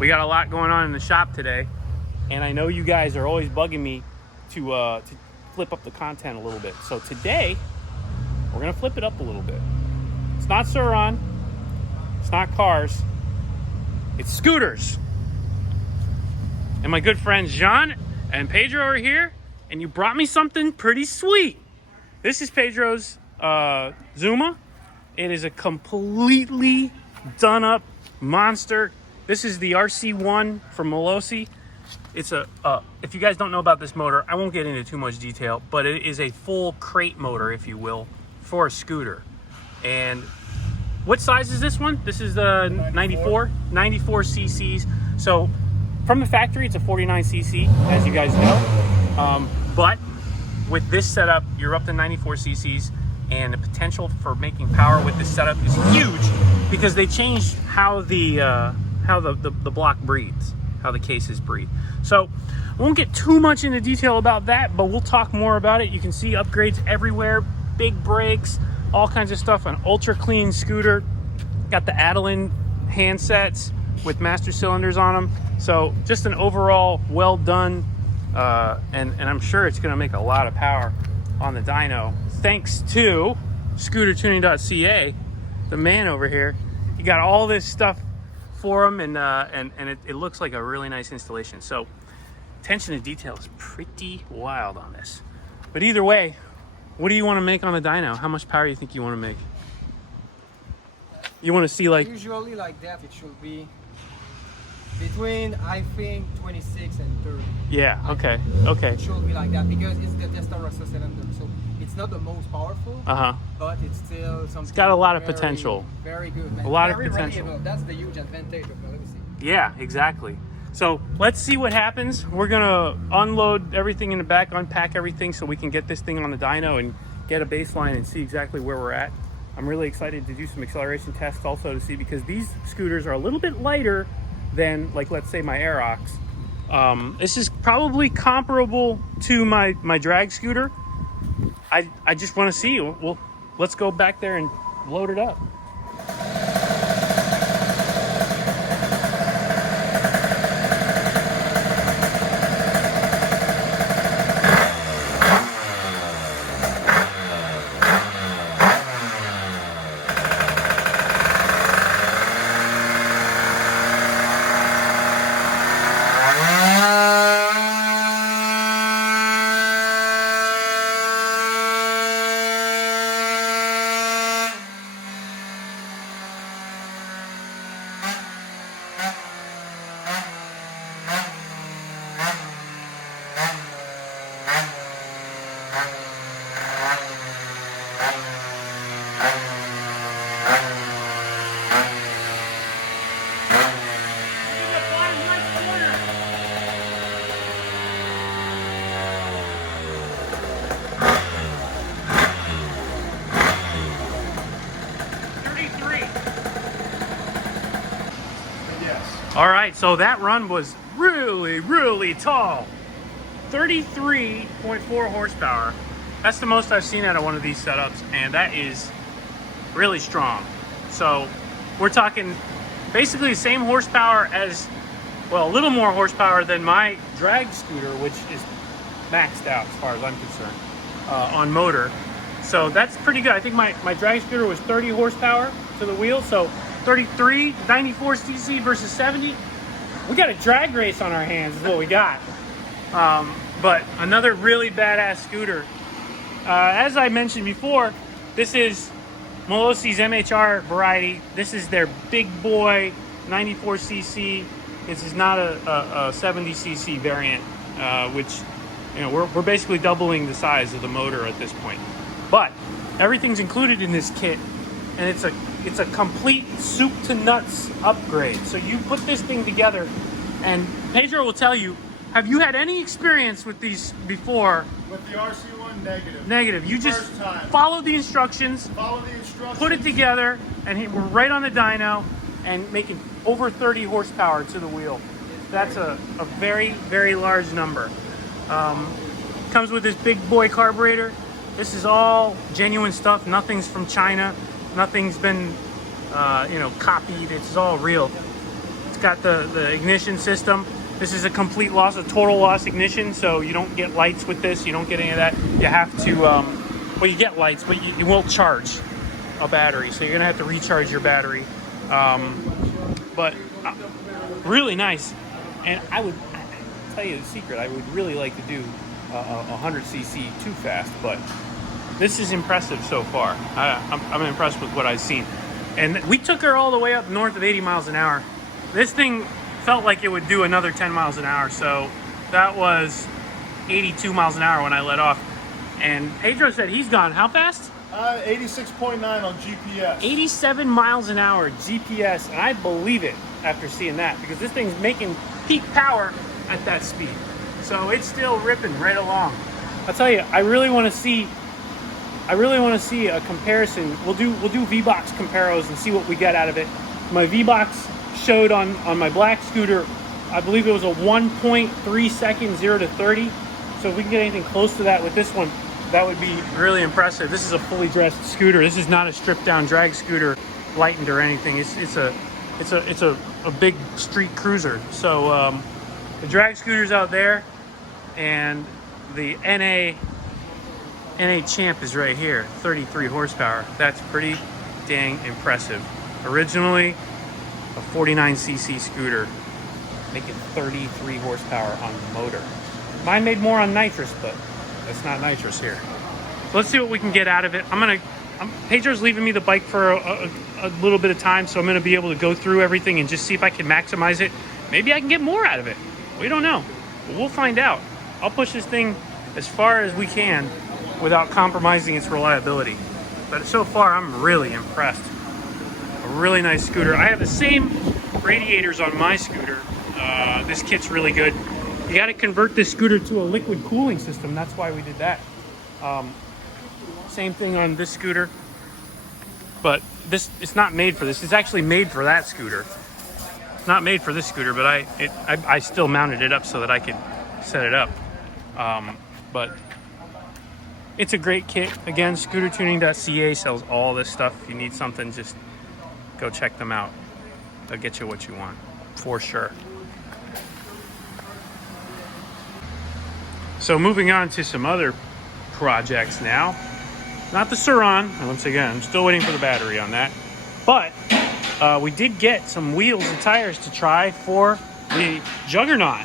We got a lot going on in the shop today, and I know you guys are always bugging me to flip up the content a little bit. So today, we're gonna flip it up a little bit. It's not Suron, it's not cars, it's scooters. And my good friends John and Pedro are here, and you brought me something pretty sweet. This is Pedro's Zuma. It is a completely done up monster. This is the RC1 from Malossi. It's a, if you guys don't know about this motor, I won't get into too much detail, but it is a full crate motor, if you will, for a scooter. And what size is this one? This is the 94 cc's. So from the factory, it's a 49 cc, as you guys know. But with this setup, you're up to 94 cc's, and the potential for making power with this setup is huge because they changed how the block breathes, how the cases breathe. So I won't get too much into detail about that, but we'll talk more about it. You can see upgrades everywhere, big brakes, all kinds of stuff. An ultra clean scooter, got the Adeline handsets with master cylinders on them. So just an overall well done, and I'm sure it's going to make a lot of power on the dyno, thanks to scootertuning.ca, the man over here. He got all this stuff for him, and it looks like a really nice installation. So attention to detail is pretty wild on this. But either way, what do you want to make on the dyno? How much power do you think you want to make? You want to see like... Usually like that, it should be between, I think, 26 and 30. Yeah, okay. It should be like that because it's the Testarossa cylinder. So it's not the most powerful, but it's still something. It's got a lot of potential. Very good, man. A lot very of potential. Reliable. That's the huge advantage of Malossi. Yeah, exactly. So let's see what happens. We're gonna unload everything in the back, unpack everything so we can get this thing on the dyno and get a baseline and see exactly where we're at. I'm really excited to do some acceleration tests also to see, because these scooters are a little bit lighter than, like, let's say my Aerox. This is probably comparable to my drag scooter. I just want to see. Well, let's go back there and load it up. All right, so that run was really tall. 33.4 horsepower. That's the most I've seen out of one of these setups, and that is really strong. So we're talking basically the same horsepower as, well, a little more horsepower than my drag scooter, which is maxed out as far as I'm concerned, on motor. So that's pretty good. I think my drag scooter was 30 horsepower to the wheel, so 33, 94 cc versus 70. We got a drag race on our hands is what we got. But another really badass scooter. As I mentioned before, this is Malossi's MHR variety. This is their big boy 94 cc. This is not a 70 cc variant, which, you know, we're basically doubling the size of the motor at this point. But everything's included in this kit, and it's a complete soup to nuts upgrade. So you put this thing together, and Pedro will tell you, have you had any experience with these before? With the RC1, negative. Negative. You just follow the instructions, put it together, and we're right on the dyno and making over 30 horsepower to the wheel. That's a very, very large number. Comes with this big boy carburetor. This is all genuine stuff. Nothing's from China. Nothing's been, copied. It's all real. got the ignition system. This is a complete loss, a total loss ignition, so you don't get lights with this. You don't get any of that. You have to, well, you get lights, but you won't charge a battery, so you're gonna have to recharge your battery. But really nice. And I'll tell you the secret, I would really like to do a 100cc too fast, but this is impressive so far. I'm impressed with what I've seen. And we took her all the way up north of 80 miles an hour. This thing felt like it would do another 10 miles an hour, so that was 82 miles an hour when I let off. And Pedro said he's gone how fast? 86.9 on GPS. 87 miles an hour GPS, and I believe it after seeing that, because this thing's making peak power at that speed. So it's still ripping right along. I'll tell you, I really want to see a comparison. We'll do V-Box comparos and see what we get out of it. My V-Box showed on my black scooter, I believe it was a 1.3 second 0 to 30. So if we can get anything close to that with this one, that would be really impressive. This is a fully dressed scooter. This is not a stripped down drag scooter, lightened or anything. It's a big street cruiser. So the drag scooter's out there, and the NA Champ is right here, 33 horsepower. That's pretty dang impressive. Originally a 49cc scooter, making 33 horsepower on the motor. Mine made more on nitrous, but it's not nitrous here. So let's see what we can get out of it. Pedro's leaving me the bike for a little bit of time, so I'm gonna be able to go through everything and just see if I can maximize it. Maybe I can get more out of it. We don't know, but we'll find out. I'll push this thing as far as we can without compromising its reliability. But so far, I'm really impressed. A really nice scooter. I have the same radiators on my scooter. This kit's really good. You got to convert this scooter to a liquid cooling system. That's why we did that. Same thing on this scooter, but it's not made for this. It's actually made for that scooter. It's not made for this scooter, but I still mounted it up so that I could set it up. But it's a great kit. Again, scootertuning.ca sells all this stuff. If you need something, just go check them out. They'll get you what you want, for sure. So moving on to some other projects now. Not the Sur-Ron. Once again, I'm still waiting for the battery on that. But we did get some wheels and tires to try for the Juggernaut.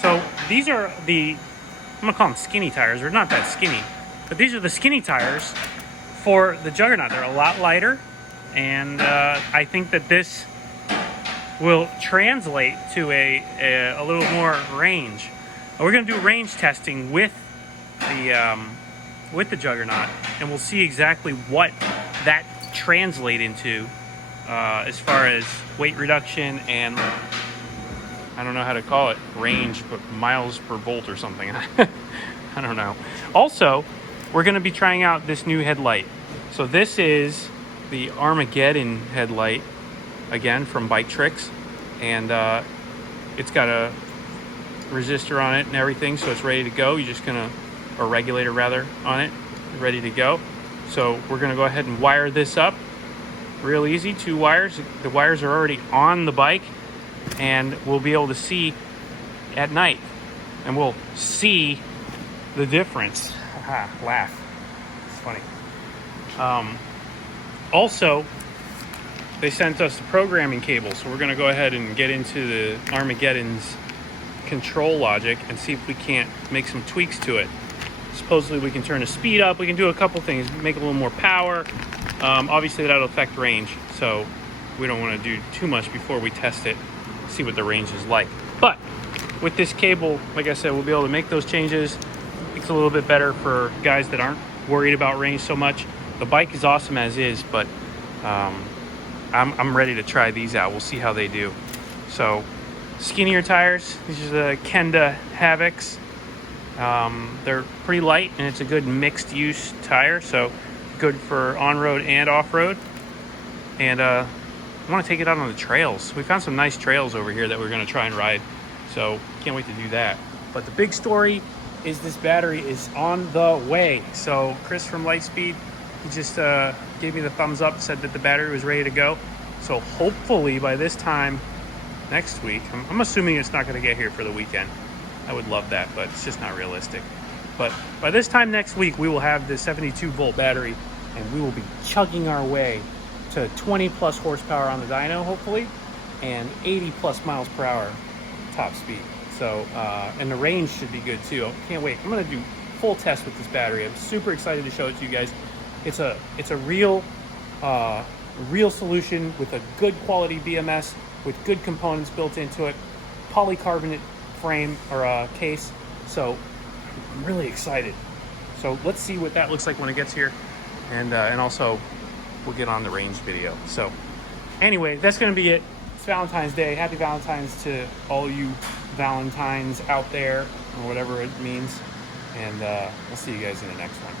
So these are I'm gonna call them skinny tires. They're not that skinny, but these are the skinny tires for the Juggernaut. They're a lot lighter, and I think that this will translate to a little more range. We're gonna do range testing with the Juggernaut, and we'll see exactly what that translate into as far as weight reduction and I don't know how to call it, range, but miles per volt or something. I don't know. Also, we're going to be trying out this new headlight. So this is the Armageddon headlight, again, from Bike Tricks. And it's got a resistor on it and everything, so it's ready to go. You're just going to, or regulator rather, on it, ready to go. So we're going to go ahead and wire this up. Real easy, 2 wires. The wires are already on the bike, and we'll be able to see at night, and we'll see the difference. Haha, laugh. It's funny. Also, they sent us the programming cable, so we're going to go ahead and get into the Armageddon's control logic and see if we can't make some tweaks to it. Supposedly we can turn the speed up, we can do a couple things, make a little more power. Obviously that'll affect range, so we don't want to do too much before we test it, see what the range is like. But with this cable, like I said, we'll be able to make those changes. It's a little bit better for guys that aren't worried about range so much. The bike is awesome as is, but I'm ready to try these out. We'll see how they do. So skinnier tires, these are the Kenda Havocs. They're pretty light, and it's a good mixed use tire, so good for on-road and off-road. And I want to take it out on the trails. We found some nice trails over here that we're going to try and ride, so can't wait to do that. But the big story is this battery is on the way. So Chris from Lightspeed, he just gave me the thumbs up, said that the battery was ready to go. So hopefully by this time next week. I'm assuming it's not going to get here for the weekend. I would love that, but it's just not realistic. But by this time next week, we will have the 72-volt battery, and we will be chugging our way to 20 plus horsepower on the dyno, hopefully, and 80 plus miles per hour top speed. So, and the range should be good too. Can't wait. I'm gonna do full test with this battery. I'm super excited to show it to you guys. It's a real solution with a good quality BMS with good components built into it, polycarbonate frame or case. So I'm really excited. So let's see what that looks like when it gets here, and also we'll get on the range video. So anyway, that's gonna be it. It's Valentine's Day. Happy Valentine's to all you Valentines out there, or whatever it means. And we'll see you guys in the next one.